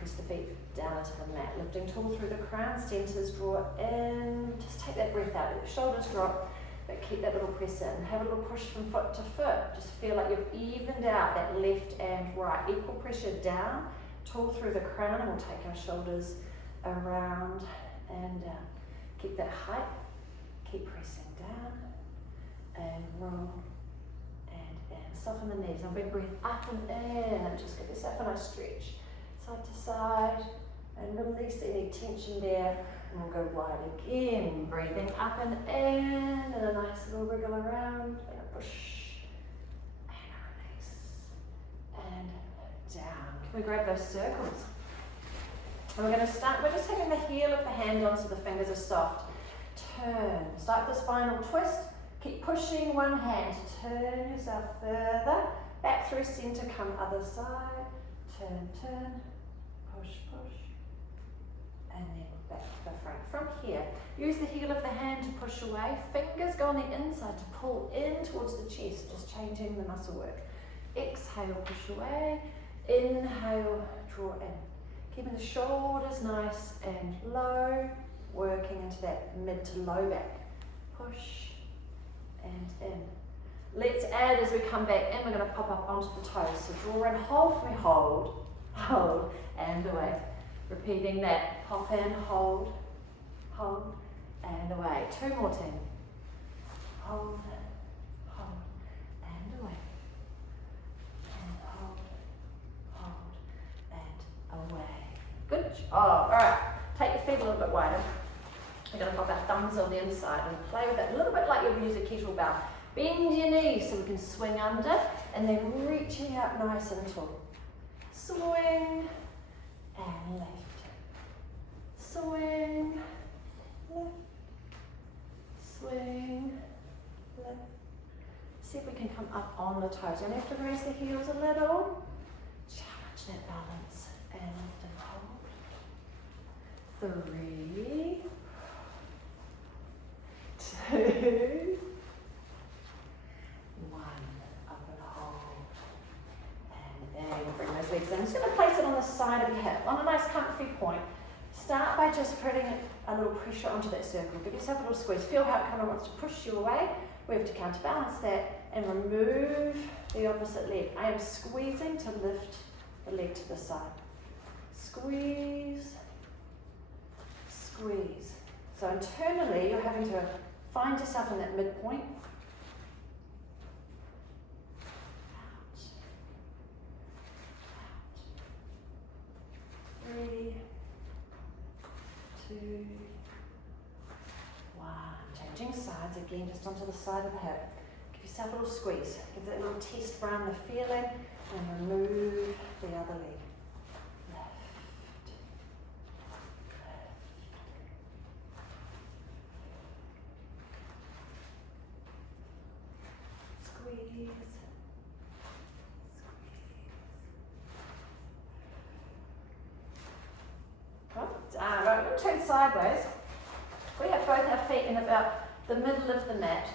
press the feet down into the mat. Lifting tall through the crown, centers, draw in. Just take that breath out. Let the shoulders drop, but keep that little press in. Have a little push from foot to foot. Just feel like you've evened out that left and right. Equal pressure down, tall through the crown, and we'll take our shoulders around and down. Keep that height. Keep pressing down and roll and in. Soften the knees. Now big breath up and in, and just give yourself a nice stretch. Side to side, and release any tension there. And we'll go wide again. Breathing up and in, and a nice little wriggle around, and a push, and a release, and down. Can we grab those circles? And we're going to start, we're just taking the heel of the hand on so the fingers are soft. Turn, start the spinal twist. Keep pushing one hand to turn yourself further. Back through center, come other side. Turn, turn, push, push. And then back to the front. From here, use the heel of the hand to push away. Fingers go on the inside to pull in towards the chest, just changing the muscle work. Exhale, push away. Inhale, draw in. Keeping the shoulders nice and low, working into that mid to low back. Push and in. Let's add as we come back in, we're going to pop up onto the toes. So draw in, hold for me, hold, hold, and away. Repeating that, pop in, hold, hold, and away. Two more, team. Hold, hold, and away. And hold, hold, and away. Good job. All right, take your feet a little bit wider. We're going to pop our thumbs on the inside and play with it a little bit like you would use a kettlebell. Bend your knees so we can swing under, and then reaching out nice and tall. Swing and lift. Swing, lift. Swing, lift. See if we can come up on the toes. You only have to raise the heels a little. Challenge that balance and lift and hold. 3, 2, 1. Up and hold. And then we'll bring those legs in. I'm just going to place it on the side of your hip, on a nice comfy point. Start by just putting a little pressure onto that circle. Give yourself a little squeeze. Feel how it kind of wants to push you away. We have to counterbalance that and remove the opposite leg. I am squeezing to lift the leg to the side. Squeeze, squeeze. So internally, you're having to find yourself in that midpoint. Out. Out. 3, 2, 1. Changing sides again, just onto the side of the hip. Give yourself a little squeeze. Give that little test around the feeling and remove the other leg. Squeeze. Right, we're going to turn sideways. We have both our feet in about the middle of the mat,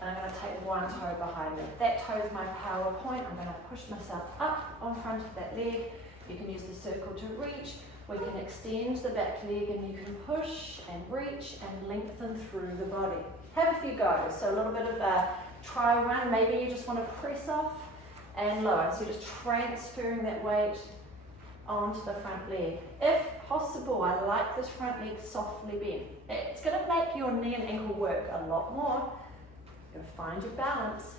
and I'm going to take one toe behind me. That toe is my power point. I'm going to push myself up on front of that leg. You can use the circle to reach. We can extend the back leg, and you can push and reach and lengthen through the body. Have a few goes. So a little bit of a try run. Maybe you just want to press off and lower. So you're just transferring that weight onto the front leg. If possible, I like this front leg softly bent. It's going to make your knee and ankle work a lot more. You're going to find your balance.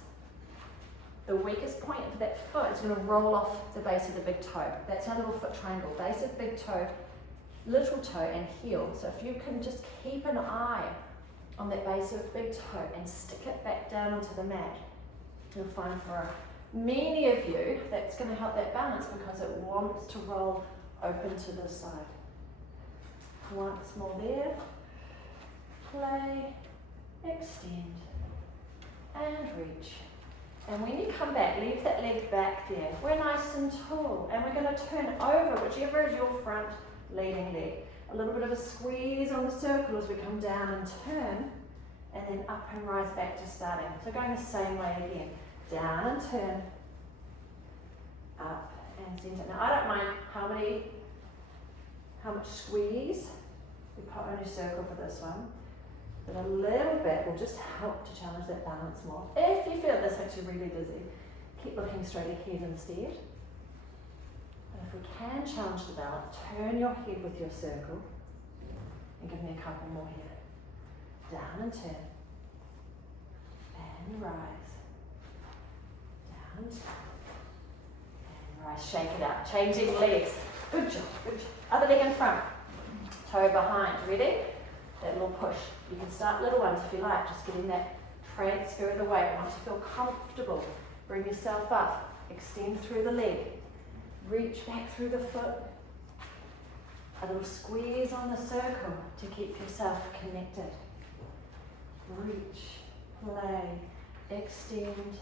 The weakest point of that foot is going to roll off the base of the big toe. That's our little foot triangle. Base of big toe, little toe, and heel. So if you can just keep an eye on that base of big toe and stick it back down onto the mat, you'll find for many of you that's going to help that balance because it wants to roll open to the side. Once more there. Play, extend, and reach. And when you come back, leave that leg back there. We're nice and tall, and we're going to turn over whichever is your front leading leg. A little bit of a squeeze on the circle as we come down and turn, and then up and rise back to starting. So going the same way again. Down and turn, up and center. Now I don't mind how many how much squeeze. We put on a circle for this one. But a little bit will just help to challenge that balance more. If you feel this makes you really dizzy, keep looking straight ahead instead. And if we can challenge the balance, turn your head with your circle and give me a couple more here. Down and turn. And rise. Down and turn. And rise. Shake it out. Changing legs. Good job, good job. Other leg in front. Toe behind. Ready? That little push. You can start little ones if you like, just getting that transfer of the weight. Once you feel comfortable, bring yourself up, extend through the leg, reach back through the foot. A little squeeze on the circle to keep yourself connected. Reach, play, extend.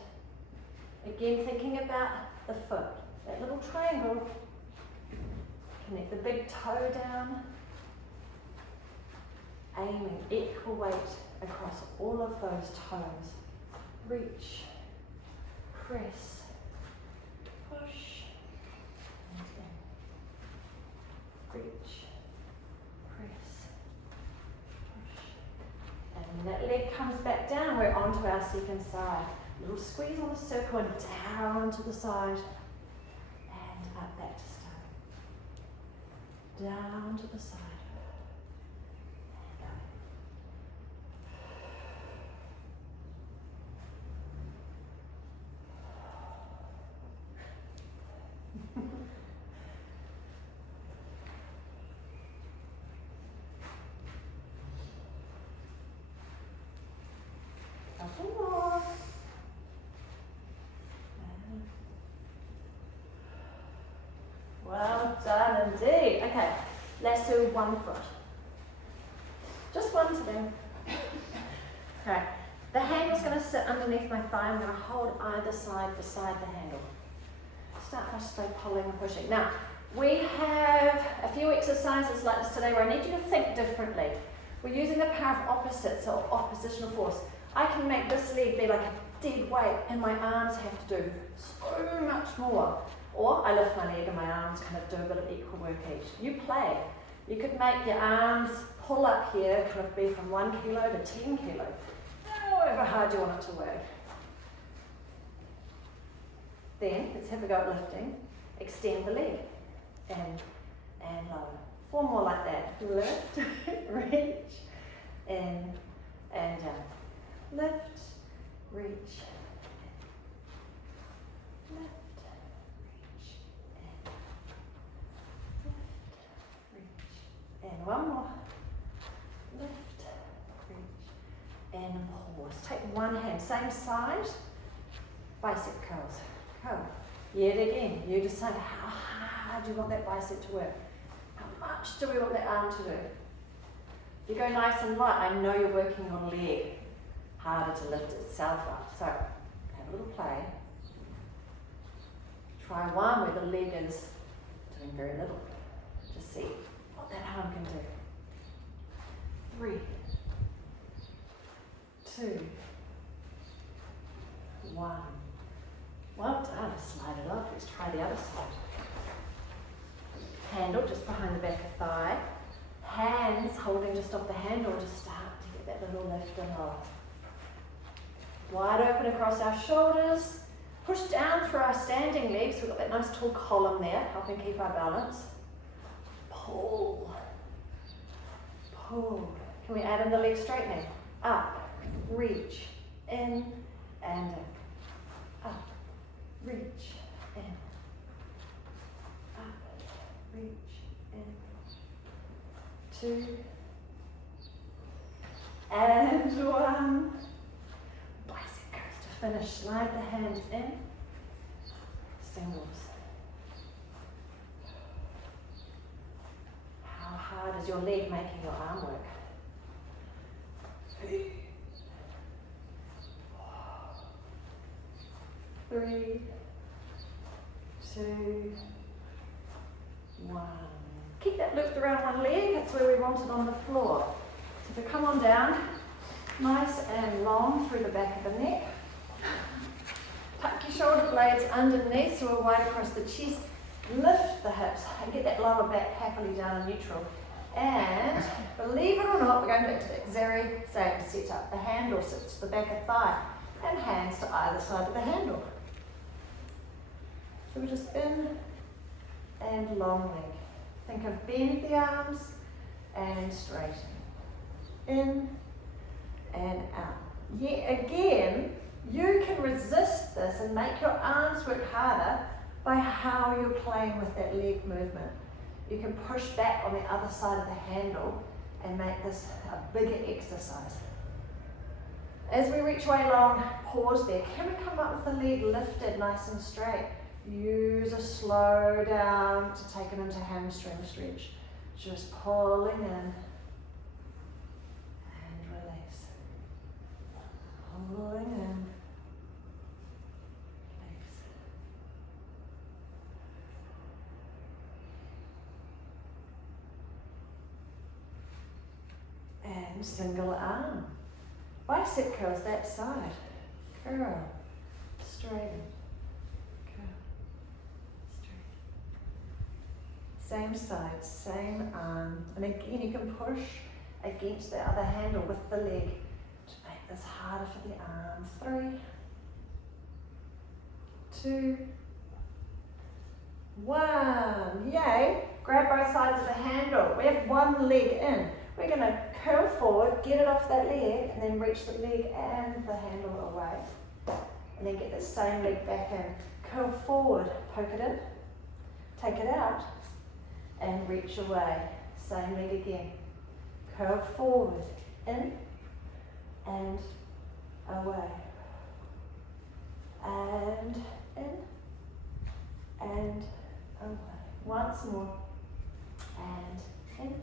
Again, thinking about the foot, that little triangle. Connect the big toe down. Aiming equal weight across all of those toes. Reach, press, push, and in. Reach, press, push. And when that leg comes back down, we're onto our second side. Little squeeze on the circle and down to the side. And up back to start. Down to the side. Well done indeed. Okay, let's do one foot. Just one today. Okay, the handle's going to sit underneath my thigh. I'm going to hold either side beside the handle. Start by slowly pulling and pushing. Now, we have a few exercises like this today where I need you to think differently. We're using the power of opposites or oppositional force. I can make this leg be like a dead weight and my arms have to do so much more. Or I lift my leg and my arms kind of do a bit of equal work each. You play. You could make your arms pull up here, kind of be from 1 kilo to 10 kilo. However hard you want it to work. Then, let's have a go at lifting. Extend the leg. And lower. 4 more like that. Lift, reach, in, and down. Lift, reach, lift, reach, in. Lift, reach, and one more. Lift, reach, and pause. Take one hand, same side, bicep curls. Go. Yet again, you decide how hard you want that bicep to work. How much do we want that arm to do? If you go nice and light, I know you're working on leg. Harder to lift itself up. So, have a little play. Try one where the leg is doing very little. Just see what that arm can do. 3, 2, 1. Well done. Slide it off. Let's try the other side. Handle just behind the back of thigh. Hands holding just off the handle to start to get that little lift and lower. Wide open across our shoulders. Push down through our standing legs. We've got that nice tall column there, helping keep our balance. Pull. Pull. Can we add in the leg straightening? Up, reach, in, and in. Up, reach, in. Up, reach, in. 2, and 1. Bicep goes to finish. Slide the hand in. Singles. How hard is your leg making your arm work? 3, 2, 1. Keep that looped around one leg. That's where we want it on the floor. So if we come on down, nice and long through the back of the neck. Tuck your shoulder blades underneath so we're wide across the chest. lift the hips and get that lower back happily down in neutral. And believe it or not, we're going back to the very same setup. The handle sits to the back of thigh and hands to either side of the handle. So we just in and long leg. Think of bend the arms and straighten. In and out. Yet again, you can resist this and make your arms work harder by how you're playing with that leg movement. You can push back on the other side of the handle and make this a bigger exercise. As we reach way long, pause there. Can we come up with the leg lifted nice and straight? Use a slow down to take it into hamstring stretch. Just pulling in and release. Pulling in. And single arm. Bicep curls that side. Curl. Straighten. Curl. Straighten. Same side, same arm. And again, you can push against the other handle with the leg to make this harder for the arms. 3, 2, 1. Yay. Grab both sides of the handle. We have one leg in. We're going to curl forward, get it off that leg, and then reach the leg and the handle away. And then get the same leg back in. Curl forward, poke it in, take it out, and reach away. Same leg again. Curl forward, in, and away. And in, and away. Once more. And in.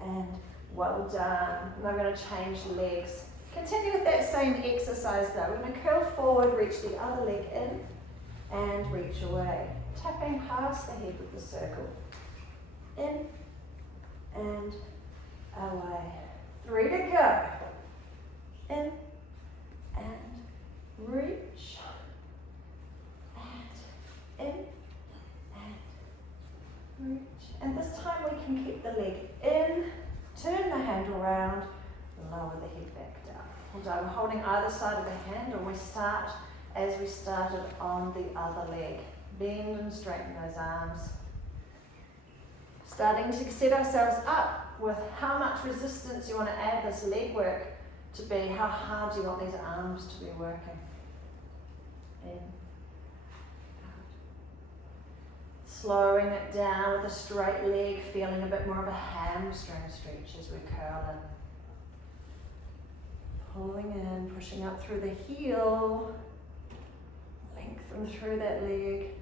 And well done. And I'm going to change legs. Continue with that same exercise though. We're going to curl forward, reach the other leg in, and reach away. Tapping past the head with the circle. In, and away. 3 to go. In, and reach. And in, and reach. And this time we can keep the leg in, turn the handle around, lower the head back down. Well done. We're holding either side of the handle. We start as we started on the other leg. Bend and straighten those arms. Starting to set ourselves up with how much resistance you want to add this leg work to be. How hard do you want these arms to be working? In. Slowing it down with a straight leg, feeling a bit more of a hamstring stretch as we curl in. Pulling in, pushing up through the heel, lengthen through that leg.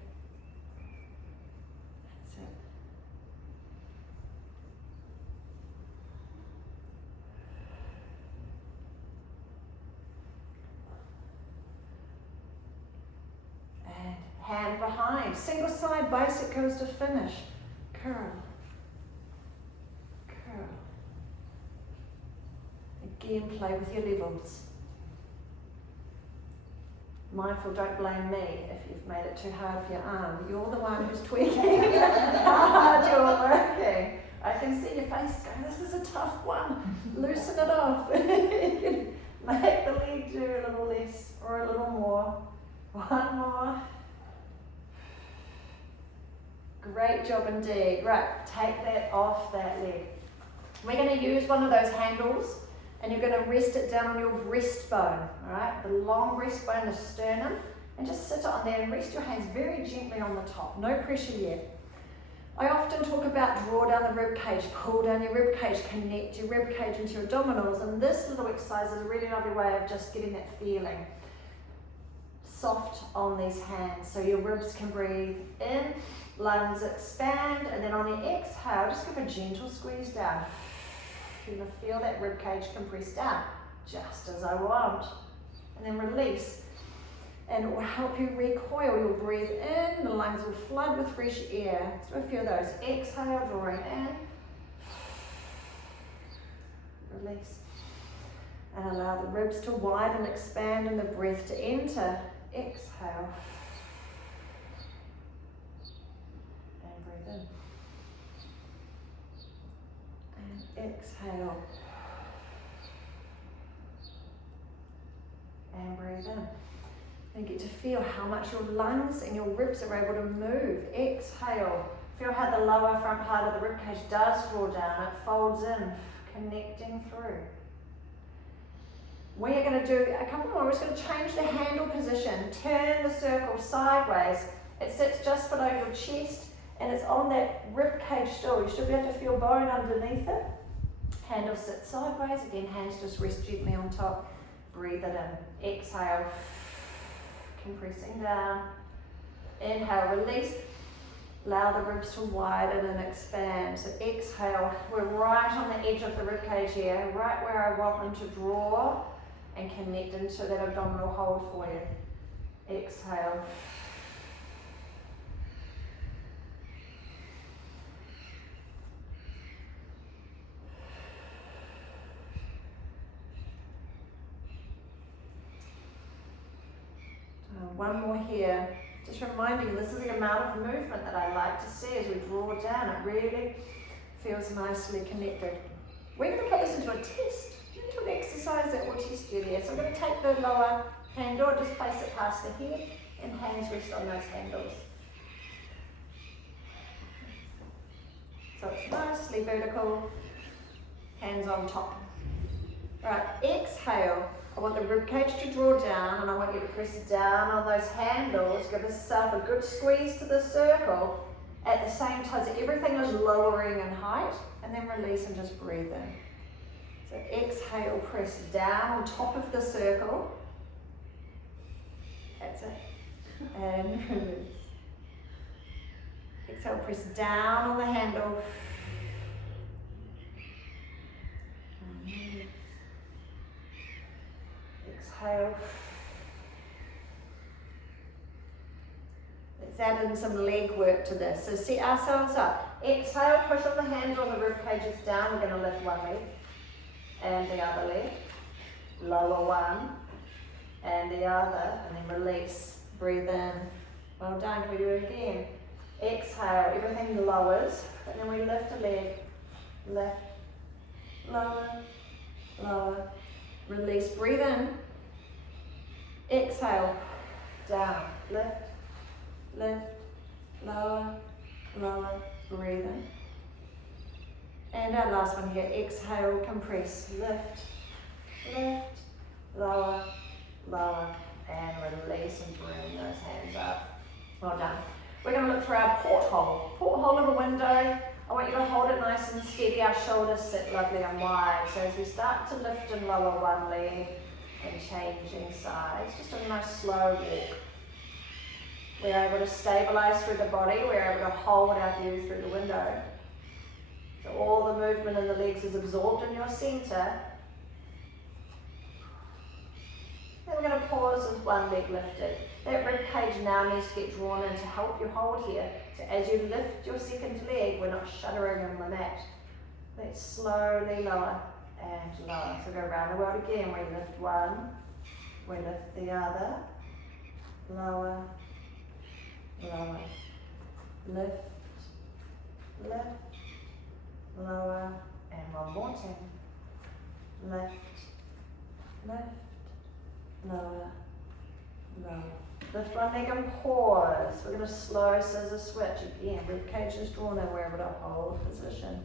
That's it. And hand behind, single side bicep curls to finish. Curl. Curl. Again, play with your levels. Mindful, don't blame me if you've made it too hard for your arm. You're the one who's tweaking how hard you're working. I can see your face going, this is a tough one. Loosen it off. Make the leg do a little less or a little more. One more. Great job indeed. Right, take that off that leg. We're going to use one of those handles and you're going to rest it down on your breastbone, all right? The long breastbone, the sternum, and just sit on there and rest your hands very gently on the top. No pressure yet. I often talk about draw down the rib cage, pull down your rib cage, connect your rib cage into your abdominals, and this little exercise is a really lovely way of just getting that feeling. Soft on these hands so your ribs can breathe in, lungs expand, and then on the exhale, just give a gentle squeeze down. You're going to feel that rib cage compress down, just as I want. And then release. And it will help you recoil. You'll breathe in, the lungs will flood with fresh air. So a few of those. Exhale, drawing in. Release. And allow the ribs to widen, expand, and the breath to enter. Exhale. exhale. And breathe in. And get to feel how much your lungs and your ribs are able to move. Exhale. Feel how the lower front part of the ribcage does draw down. It folds in, connecting through. We are going to do a couple more. We're just going to change the handle position. Turn the circle sideways. It sits just below your chest and it's on that ribcage still. You should be able to feel bone underneath it. Handle sits sideways. Again, hands just rest gently on top. Breathe it in. Exhale. Compressing down. Inhale, release. Allow the ribs to widen and expand. So exhale. We're right on the edge of the ribcage here, right where I want them to draw and connect into that abdominal hold for you. Exhale. One more here. Just reminding you, this is the amount of movement that I like to see as we draw down. It really feels nicely connected. We're going to put this into a test, into an exercise that will test you there. So I'm going to take the lower handle, just place it past the head, and hands rest on those handles. So it's nicely vertical, hands on top. Right, exhale. I want the ribcage to draw down and I want you to press down on those handles. Give yourself a good squeeze to the circle at the same time so everything is lowering in height, and then release and just breathe in. So exhale, press down on top of the circle. That's it. And release. Exhale, press down on the handle. Exhale. Let's add in some leg work to this. So set ourselves up. Exhale, push on the hands on the rib cages down. We're going to lift one leg and the other leg. Lower one and the other, and then release. Breathe in. Well done. Can we do it again? Exhale, everything lowers, and then we lift a leg. Lift, lower, lower. Release. Breathe in. Exhale, down, lift, lift, lower, lower, breathe in. And our last one here, exhale, compress, lift, lift, lower, lower, and release and bring those hands up. Well done. We're going to look for our porthole of a window. I want you to hold it nice and steady. Our shoulders sit lovely and wide. So as we start to lift and lower one leg, and changing sides, just a nice slow walk. We're able to stabilize through the body, we're able to hold our view through the window. So all the movement in the legs is absorbed in your center. Then we're going to pause with one leg lifted. That rib cage now needs to get drawn in to help you hold here. So as you lift your second leg, we're not shuddering on the mat. Let's slowly lower and lower. So go around the world again. We lift one, we lift the other, lower, lower, lift, lift, lower, and one more time. Lift, lift, lower, lower. Lift one leg and pause. We're going to slow scissor switch again. Rib cage is drawn in. We're able to hold position.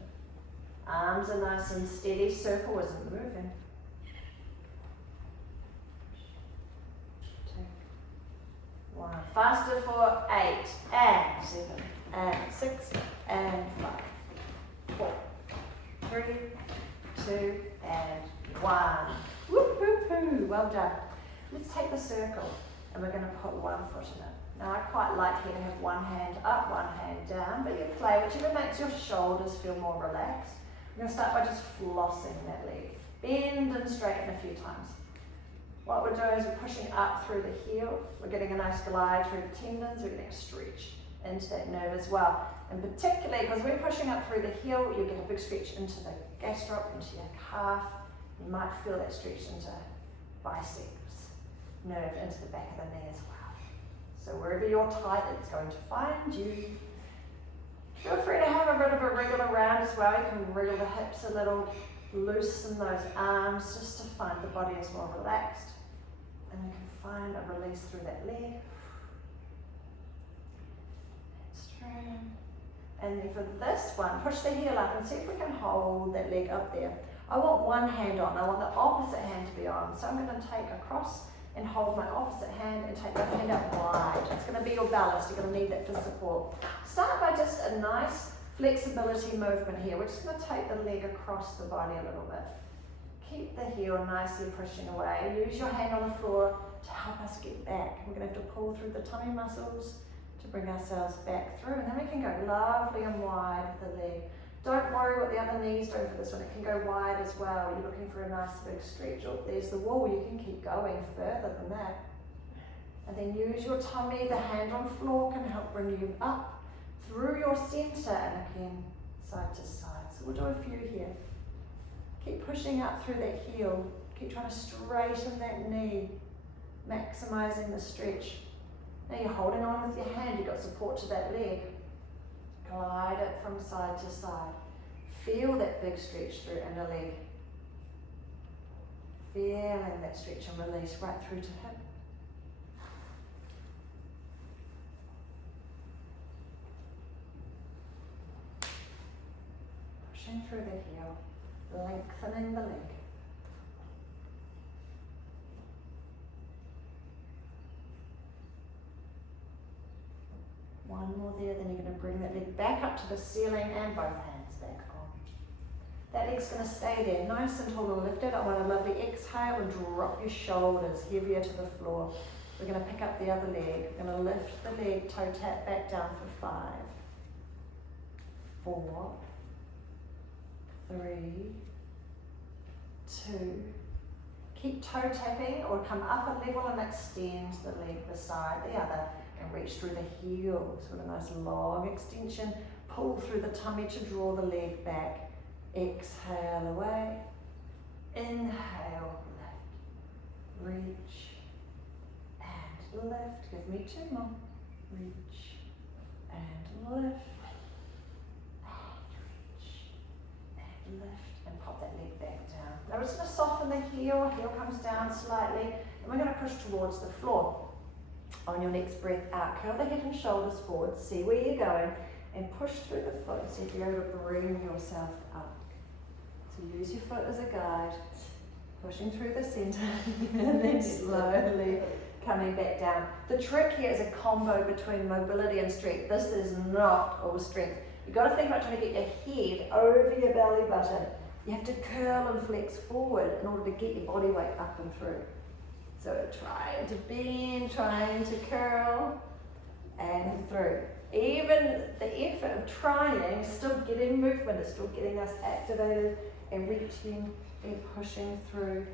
Arms are nice and steady. Circle isn't moving. 2, 1. Faster for 8 and 7 and 6 and 5, 4, 3, 2 and 1. Whoop, whoop, whoop. Well done. Let's take the circle and we're going to put one foot in it. Now I quite like here to have one hand up, one hand down, but you play whichever makes your shoulders feel more relaxed. We're going to start by just flossing that leg. Bend and straighten a few times. What we're doing is we're pushing up through the heel. We're getting a nice glide through the tendons. We're getting a stretch into that nerve as well. And particularly because we're pushing up through the heel, you get a big stretch into the gastroc, into your calf. You might feel that stretch into biceps nerve, into the back of the knee as well. So wherever you're tight, it's going to find you. Feel free to have a bit of a wriggle around as well. You can wriggle the hips a little, loosen those arms just to find the body is more relaxed. And you can find a release through that leg. Straighten. And then for this one, push the heel up and see if we can hold that leg up there. I want one hand on, I want the opposite hand to be on. So I'm going to take across and hold my opposite hand and take my hand out wide. It's going to be your ballast, you're going to need that for support. Start by just a nice flexibility movement here. We're just going to take the leg across the body a little bit. Keep the heel nicely pushing away. Use your hand on the floor to help us get back. We're going to have to pull through the tummy muscles to bring ourselves back through, and then we can go lovely and wide with the leg. Don't worry what the other knee's doing for this one, it can go wide as well. You're looking for a nice big stretch. Oh, there's the wall, you can keep going further than that. And then use your tummy, the hand on floor can help bring you up through your center and again side to side. So we'll do a few here. Keep pushing up through that heel, keep trying to straighten that knee, maximizing the stretch. Now you're holding on with your hand, you've got support to that leg. Glide it from side to side. Feel that big stretch through inner leg. Feeling that stretch and release right through to hip. Pushing through the heel, lengthening the leg. One more there, then you're going to bring that leg back up to the ceiling and both hands back on. That leg's going to stay there, nice and tall and lifted. I want a lovely exhale and drop your shoulders heavier to the floor. We're going to pick up the other leg. We're going to lift the leg, toe tap back down for 5, 4, 3, 2. Keep toe tapping or come up a level and extend the leg beside the other. And reach through the heels with a nice long extension. Pull through the tummy to draw the leg back. Exhale away. Inhale, lift. Reach and lift. Give me 2 more. Reach and lift. And reach and lift. And pop that leg back down. Now we're just going to soften the heel. Heel comes down slightly. And we're going to push towards the floor. On your next breath out, curl the head and shoulders forward, see where you're going, and push through the foot. See if you're able to bring yourself up. So use your foot as a guide, pushing through the center, and then slowly coming back down. The trick here is a combo between mobility and strength. This is not all strength. You've got to think about trying to get your head over your belly button. You have to curl and flex forward in order to get your body weight up and through. So trying to bend, trying to curl, and through. Even the effort of trying is still getting movement, is still getting us activated and reaching and pushing through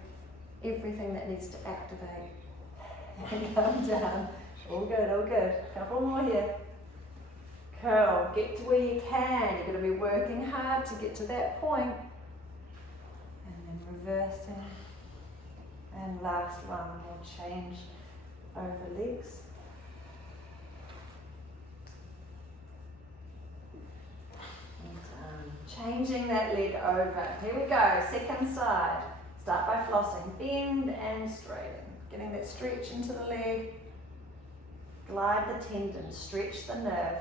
everything that needs to activate. And come down. All good, all good. Couple more here. Curl, get to where you can. You're going to be working hard to get to that point. And then reversing. And last one, we'll change over legs. And, changing that leg over. Here we go, second side. Start by flossing, bend and straighten. Getting that stretch into the leg. Glide the tendon, stretch the nerve.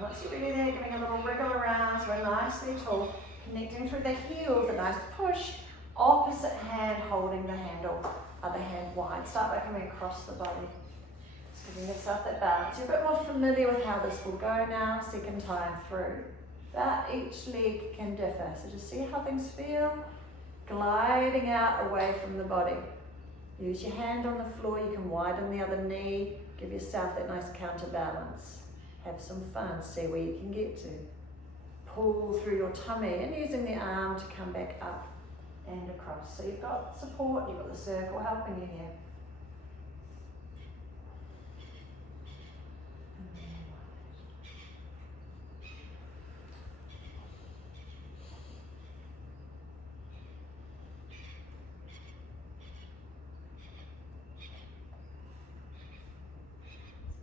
Once you're ready there, giving a little wriggle around, so we're nicely tall, connecting through the heels, a nice push, opposite hand holding the handle, other hand wide. Start by coming across the body, just giving yourself that balance. You're a bit more familiar with how this will go now, second time through. But each leg can differ, so just see how things feel, gliding out away from the body. Use your hand on the floor, you can widen the other knee, give yourself that nice counterbalance. Have some fun, see where you can get to. Pull through your tummy and using the arm to come back up and across. So you've got support, you've got the circle helping you here.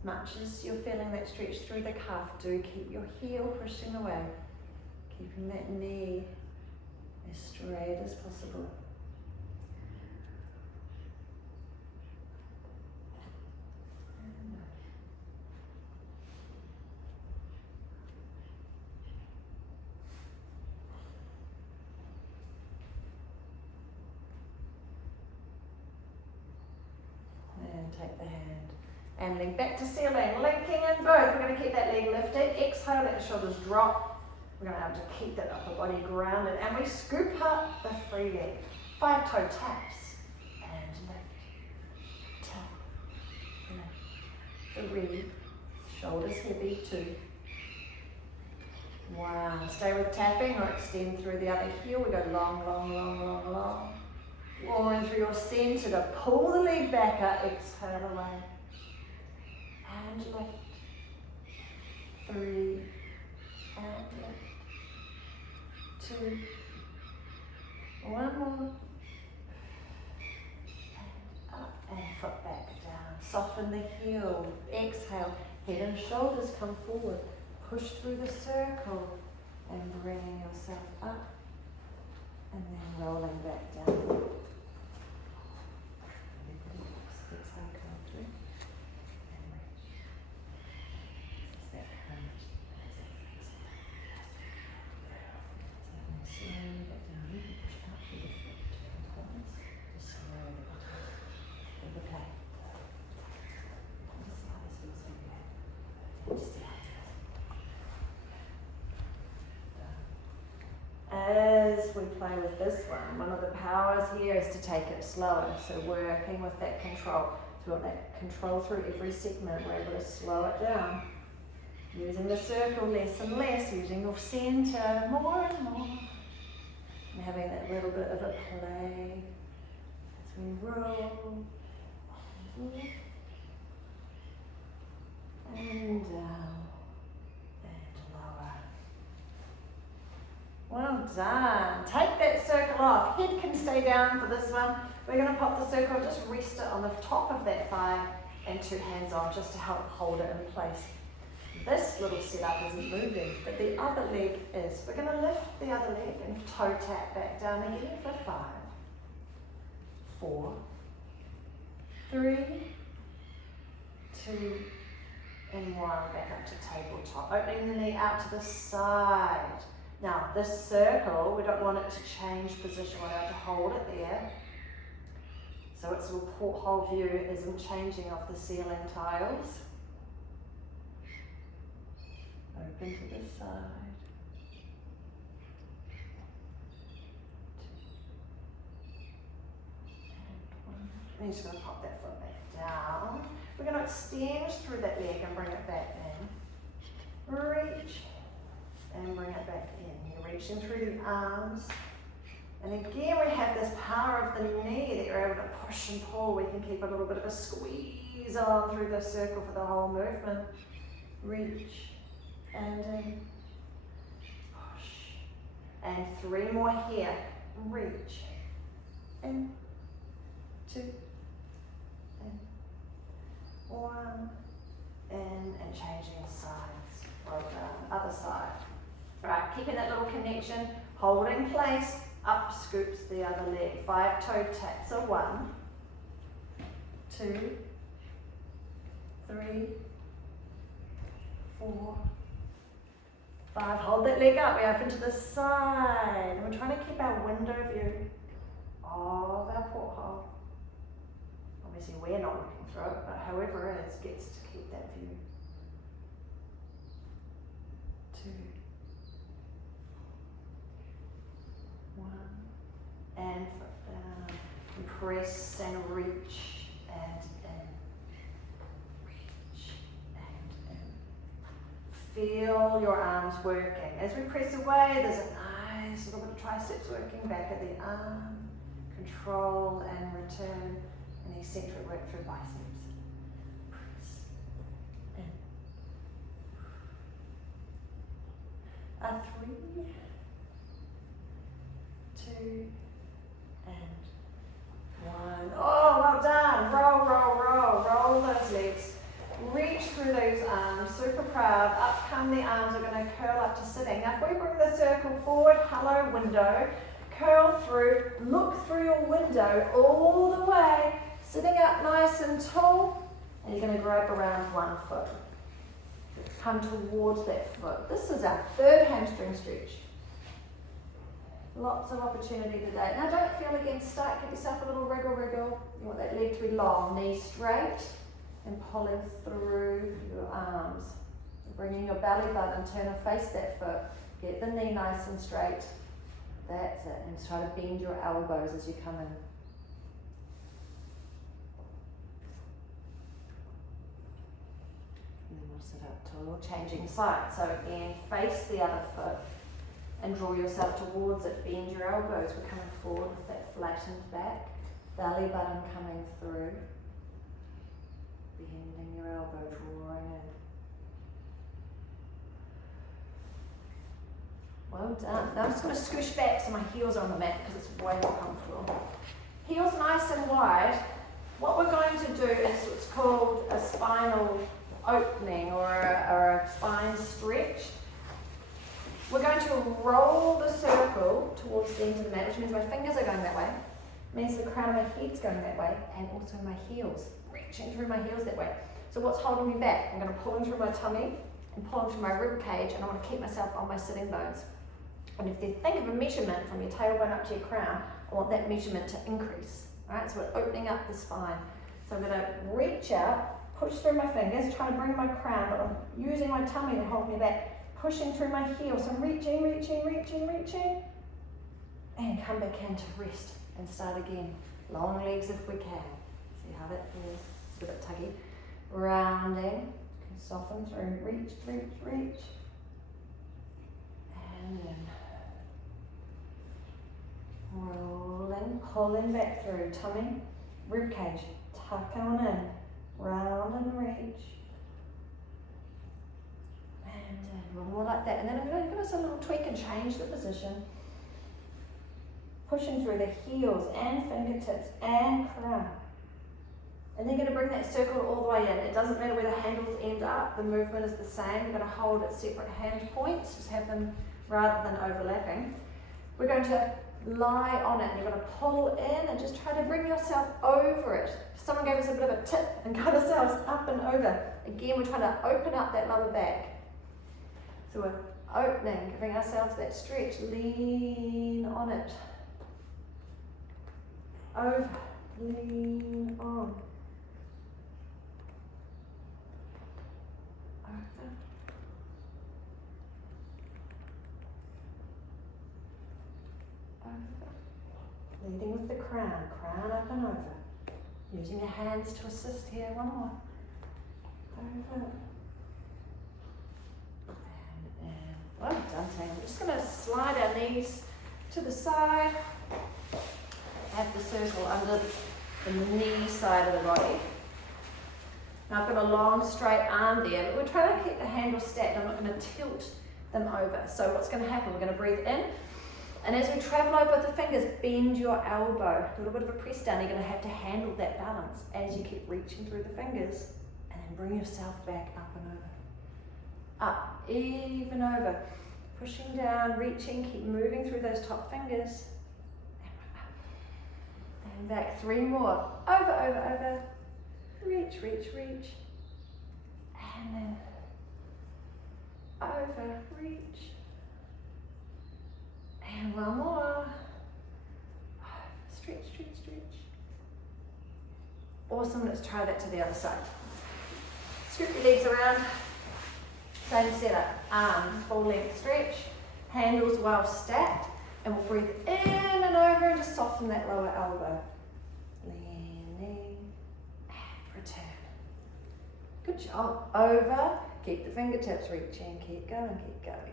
Much as you're feeling that stretch through the calf, do keep your heel pushing away, keeping that knee as straight as possible. And take the hand and lean back to ceiling, linking in both. We're going to keep that leg lifted. Exhale, let the shoulders drop. We're going to have to keep that upper body grounded. And we scoop up the free leg. 5 toe taps. And lift. Tap. Lift. 3. Shoulders heavy. 2. 1. Stay with tapping or extend through the other heel. We go long, long, long, long, long. Roaring through your center to pull the leg back up. Exhale away. And lift. 3. And lift. 2. 1 more. And up and foot back down. Soften the heel. Exhale. Head and shoulders come forward. Push through the circle and bringing yourself up. And then rolling back down. As we play with this one of the powers here is to take it slower. So working with that control. So we want that control through every segment. We're able to slow it down. Using the circle less and less. Using your center more and more. And having that little bit of a play as we roll. And down. Well done. Take that circle off. Head can stay down for this one. We're going to pop the circle, just rest it on the top of that thigh and 2 hands on just to help hold it in place. This little setup isn't moving, but the other leg is. We're going to lift the other leg and toe tap back down again for 5, 4, 3, 2, and 1. Back up to tabletop. Opening the knee out to the side. Now, this circle, we don't want it to change position. We want to hold it there. So its little porthole view isn't changing off the ceiling tiles. Open to the side. 2, and 1. And you're just going to pop that foot back down. We're going to extend through that leg and bring it back in. Reach. And bring it back in. You're reaching through the arms. And again, we have this power of the knee that you're able to push and pull. We can keep a little bit of a squeeze on through the circle for the whole movement. Reach and in. Push. And 3 more here. Reach. In. 2. In. 1. In. And changing sides. Well done. Other side. Right, keeping that little connection, hold in place, up scoops the other leg. 5 toe taps, so 1, 2, 3, 4, 5. Hold that leg up, we open to the side. And we're trying to keep our window view of our porthole. Obviously we're not looking through it, but whoever is gets to keep that view. 2, 1, and foot down, and press and reach and in, reach and in. Feel your arms working. As we press away, there's a nice little bit of triceps working back at the arm, control and return, and eccentric work through biceps. Press in. 3, 2, and 1. Oh, well done. Roll, roll, roll. Roll those legs. reach through those arms, super proud. Up come the arms, are going to curl up to sitting. Now if we bring the circle forward, hello window, curl through, look through your window all the way, sitting up nice and tall, and you're going to grab around one foot. Come towards that foot. This is our third hamstring stretch. Lots of opportunity today. Now don't feel against start, give yourself a little wriggle wriggle. You want that leg to be long, knees straight, and pulling through your arms. Bringing your belly button, turn and face that foot. Get the knee nice and straight. That's it. And try to bend your elbows as you come in. And then we'll sit up tall, changing sides. So again, face the other foot and draw yourself towards it. Bend your elbows. We're coming forward with that flattened back. Belly button coming through. Bending your elbow, drawing in. Well done. Now I'm just going to squish back so my heels are on the mat because it's way more comfortable. Heels nice and wide. What we're going to do is what's called a spinal opening or a spine stretch. We're going to roll the circle towards the end of the mat, which means my fingers are going that way. It means the crown of my head's going that way, and also my heels, reaching through my heels that way. So what's holding me back? I'm going to pull in through my tummy and pull in through my rib cage, and I want to keep myself on my sitting bones. And if you think of a measurement from your tailbone up to your crown, I want that measurement to increase. Alright, so we're opening up the spine. So I'm going to reach out, push through my fingers, trying to bring my crown, but I'm using my tummy to hold me back. Pushing through my heels, so I'm reaching, and come back in to rest and start again. Long legs if we can. See how that feels? It's a bit tuggy. Rounding, soften through, reach, and then rolling, pulling back through, tummy, rib cage, tuck on in, round and reach. One more like that, and then I'm going to give us a little tweak and change the position. Pushing through the heels and fingertips and crown. And then going to bring that circle all the way in. It doesn't matter where the handles end up, the movement is the same. We're going to hold at separate hand points, just have them rather than overlapping. We're going to lie on it, and you're going to pull in and just try to bring yourself over it. Someone gave us a bit of a tip and got ourselves up and over. Again, we're trying to open up that lower back. So we're opening, giving ourselves that stretch, lean on it. Over, lean on. Over. Over. Leading with the crown, crown up and over. Using your hands to assist here, one more. Over. Well done, team. We're just going to slide our knees to the side. Have the circle under the knee side of the body. Now I've got a long straight arm there, but we're trying to keep the handles stacked. I'm not going to tilt them over. So what's going to happen? We're going to breathe in. And as we travel over with the fingers, bend your elbow. A little bit of a press down. You're going to have to handle that balance as you keep reaching through the fingers. And then bring yourself back up and over. Up, even over, pushing down, reaching, keep moving through those top fingers, and back, 3 more, over, reach, and then over, reach, and 1 more, stretch, awesome. Let's try that to the other side. Scoop your legs around. Same setup, arms, full length stretch, handles well stacked, and we'll breathe in and over and just soften that lower elbow. Leaning, and return. Good job. Over, keep the fingertips reaching, keep going, and back.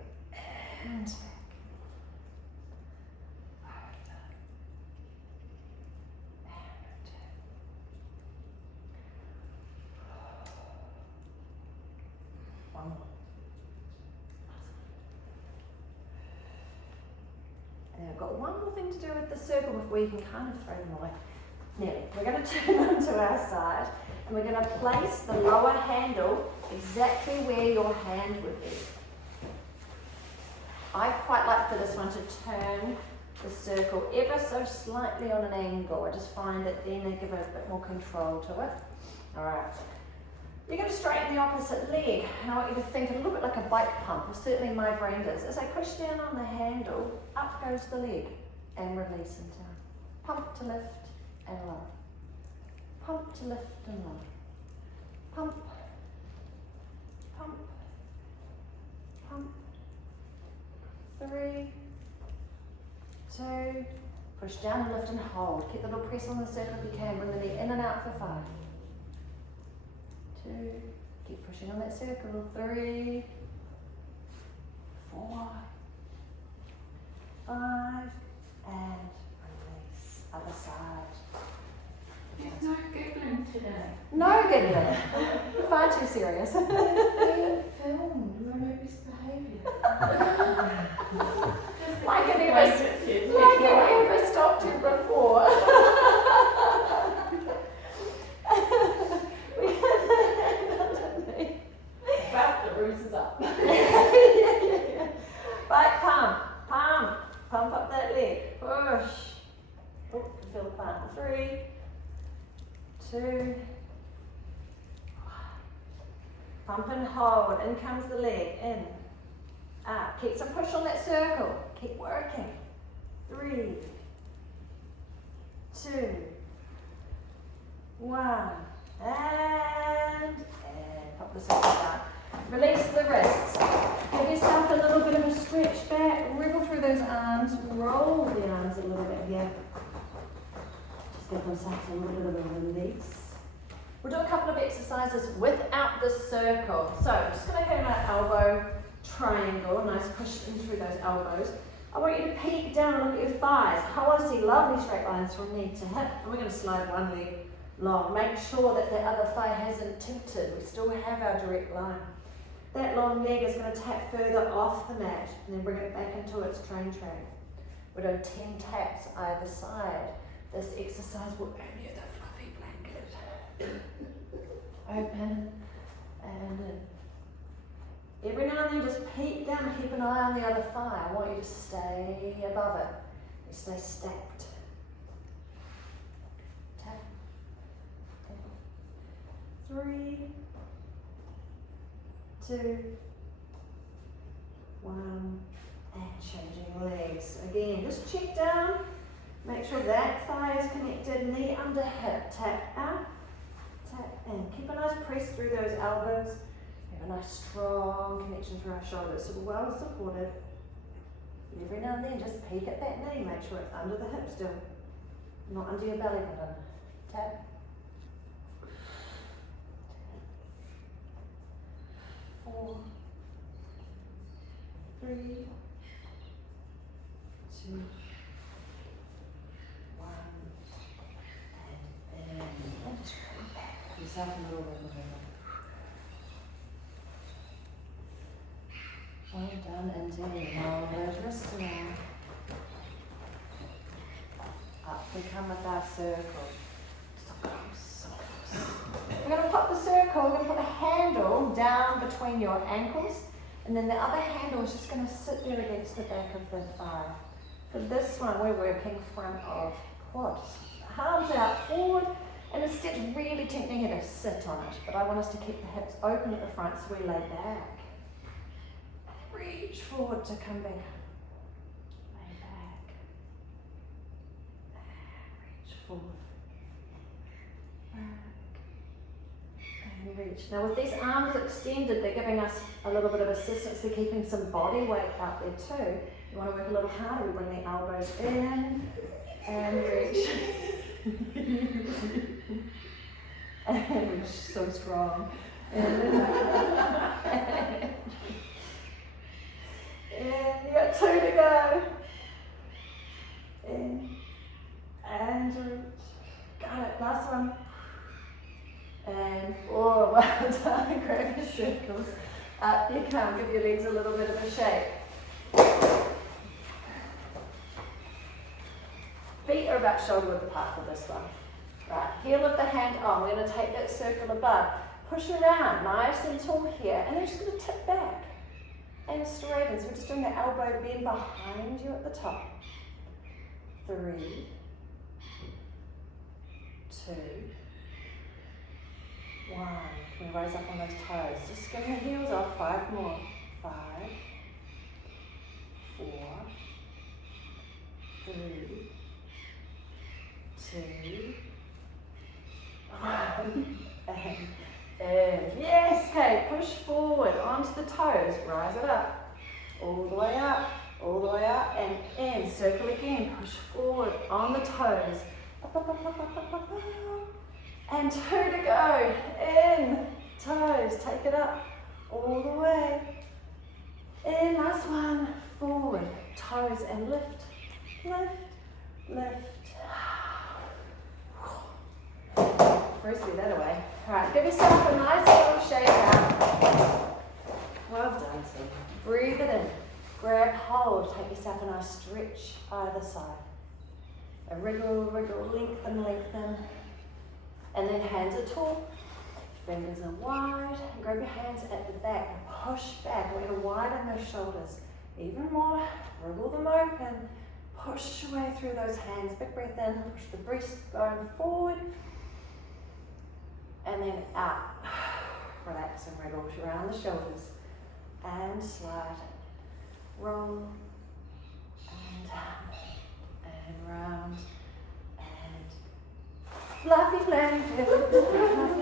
Over, and return. One more. And I've got one more thing to do with the circle before you can kind of throw them away. Nearly. We're going to turn onto our side and we're going to place the lower handle exactly where your hand would be. I quite like for this one to turn the circle ever so slightly on an angle. I just find that then I give it a bit more control to it. Alright. You're going to straighten the opposite leg, and I want you to think a little bit like a bike pump, or certainly my brain does. As I push down on the handle, up goes the leg, and release and down. Pump to lift and lower. Pump to lift and lower. Pump, pump, pump. 3, 2, push down and lift and hold. Keep the little press on the circle if you can. Bring the knee in and out for 5. 2, keep pushing on that circle. 3, 4, 5, and release. Other side. There's no giggling today. No giggling. Far too serious. Being filmed, we're no misbehaviour. Like it ever stopped you before. But the roots is up. Right, pump, pump, pump up that leg, push. Oh, feel the pump. 3, 2, pump and hold. In comes the leg, in, up. Keep some push on that circle. Keep working. 3, 2, 1, and pop the circle down. Release the wrists. Give yourself a little bit of a stretch back. Wriggle through those arms. Roll the arms a little bit here. Just give themselves a little bit of a release. We'll do a couple of exercises without the circle. So I'm just going to hit my elbow triangle. Nice push in through those elbows. I want you to peek down and look at your thighs. I want to see lovely straight lines from knee to hip. And we're going to slide one leg long. Make sure that the other thigh hasn't tilted. We still have our direct line. That long leg is going to tap further off the mat and then bring it back into its train track. We're doing 10 taps either side. This exercise will earn you the fluffy blanket. Open and in. Every now and then just peek down and keep an eye on the other thigh. I want you to stay above it. You stay stacked. Tap. 3, 2, 1, and changing legs. Again, just check down. Make sure that thigh is connected, knee under hip. Tap out, tap in. Keep a nice press through those elbows. A nice strong connection through our shoulders, so we're well supported. Every now and then just peek at that knee, make sure it's under the hip still, not under your belly button. Tap. 4, 3, 2, 1, and just bring back yourself a little bit more. Well done indeed. Roll those wrists around. Up we come with our circle. So close, so close. We're going to put the circle, we're going to put the handle down between your ankles, and then the other handle is just going to sit there against the back of the thigh. For this one, we're working front of quad. Arms out forward, and instead really tempting you to sit on it, but I want us to keep the hips open at the front so we lay back. Reach forward to come back. Lay back. Reach forward. Back. And reach. Now with these arms extended, they're giving us a little bit of assistance to keeping some body weight out there too. You want to work a little harder, we bring the elbows in and reach. And reach, so strong. And you got 2 to go. In and reach. Got it. Last one. And 4. Well done. Grab your circles. Up you come. Give your legs a little bit of a shake. Feet are about shoulder width apart for this one. Right, heel of the hand on. We're going to take that circle above. Push around, nice and tall here, and then just going to tip back and straighten. So we're just doing the elbow bend behind you at the top. 3, 2, 1. Can we raise up on those toes? Just skim the heels off. 5 more. 5, 4, 3, 2, 1. And yes, okay, push forward onto the toes, rise it up, all the way up, all the way up, and in, circle again, push forward on the toes, up, up, up, up, up, up, up, up. And 2 to go, in, toes, take it up, all the way, in, last one, forward, toes, and lift, lift, lift. Frisbee that away. Alright, give yourself a nice little shake out. Well done, team. Breathe it in. Grab hold. Take yourself a nice stretch either side. A wriggle, wriggle, lengthen, lengthen. And then hands are tall. Fingers are wide. And grab your hands at the back. And push back. We're going to widen those shoulders. Even more. Wriggle them open. Push your way through those hands. Big breath in. Push the breast going forward. And then out. Relax and wriggle around the shoulders. And slide. Roll. And down. And round. And fluffy blanket. Fluffy